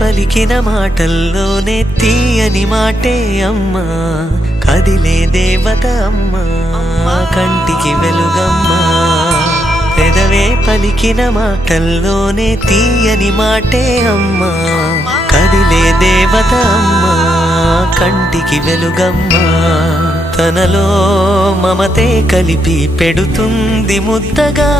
పలికిన మాటల్లోనే తీయని మాటే అమ్మా కదిలే దేవత అమ్మా కంటికి వెలుగమ్మా పెదవే పలికిన మాటల్లోనే తీయని మాటే అమ్మా కదిలే దేవత అమ్మా కంటికి వెలుగమ్మా తనలో మమతే కలిపి పెడుతుంది ముద్దగా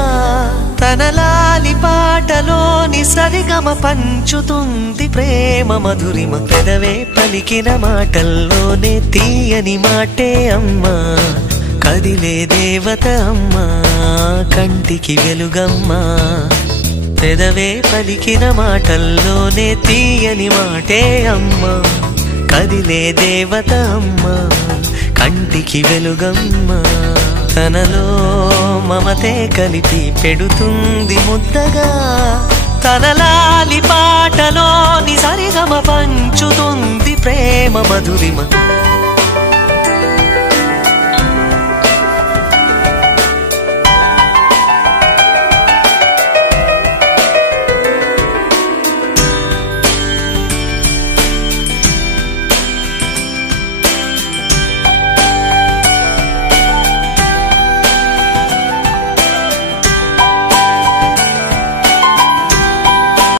తన లాలి పాటలోని సరిగమ పంచుతుంది ప్రేమ మధురిమ పెదవే పలికిన మాటల్లోనే తీయని మాటే అమ్మా కదిలే దేవత అమ్మా కంటికి వెలుగమ్మా పెదవే పలికిన మాటల్లోనే తీయని మాటే అమ్మా కదిలే దేవత అమ్మా కంటికి వెలుగమ్మా తనలో మమతే కలిపి పెడుతుంది ముద్దగా తన లాలి పాటలోని సరిగమ పంచుతుంది ప్రేమ మధురిమ